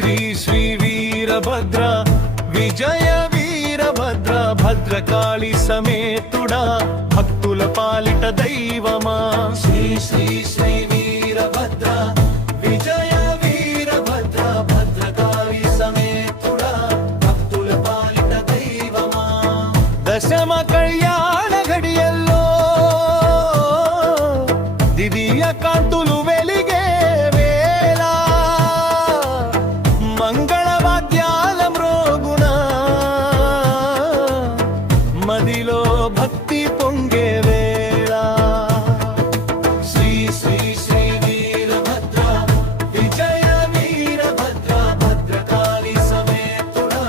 శ్రీ శ్రీ వీరభద్ర విజయ వీరభద్ర భద్రకాళి సమేతుడా భక్తుల పాలిట దైవమా శ్రీ శ్రీ శ్రీ వీరభద్ర విజయ వీరభద్ర భద్రకాళి సమేతుడా భక్తుల పాలిట దైవమా దశమ కళ్యాణ ఘడియల్లో దివ్య కాంతులు వెలిగే వేళ మంగళవాద్యాల మ్రోగుణ మదిలో భక్తి పొంగే వేళ శ్రీ శ్రీ శ్రీ వీరభద్ర విజయ వీరభద్ర భద్రకాళి సమేతుడా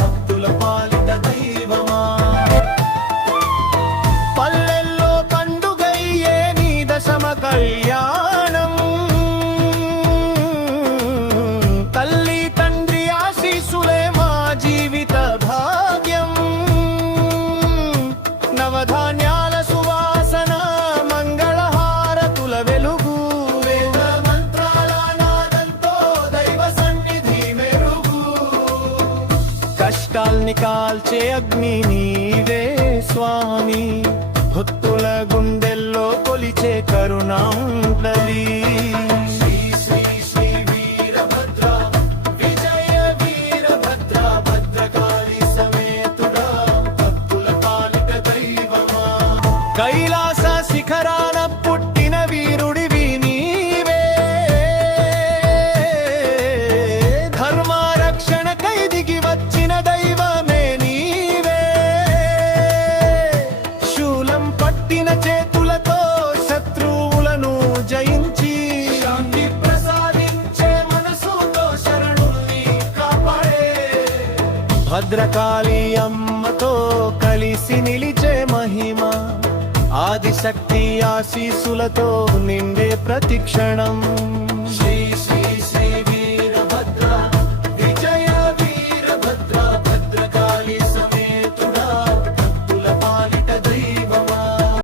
భక్తుల పాలిట దైవమా పల్లెల్లో పండుగయ్యే నీ దశమ కళ్యాణం తల్లి తండ్రి ఆశీస్సులే మా జీవిత భాగ్యం నవధాన్యాల సువాసన మంగళహారతుల వెలుగు వేద మంత్రాల నాదంతో దైవ సన్నిధి మెరుగు కష్టాల్ని కాల్చే అగ్ని నీవే స్వామి భక్తుల గుండెల్లో కొలిచే కరుణాంతలి శ్రీ శ్రీ శ్రీ వీరభద్ర విజయ వీరభద్ర భద్రకాళి సమేతుడా భక్తుల పాలిట దైవమా కైలాస శిఖరాన పుట్టిన వీరుడివి నీవే ధర్మ రక్షణ కైదికి వచ్చిన దైవమే నీవే శూలం పట్టిన చేతులతో శత్రువులను జయించి శాంతి ప్రసాదించే మనసుతో శరణుల్ని కాపాడే భద్రకాళి అమ్మతో కలిసి నిలిచే మహిమ ఆదిశక్తి ఆశీస్సులతో నిండే ప్రతిక్షణం శ్రీ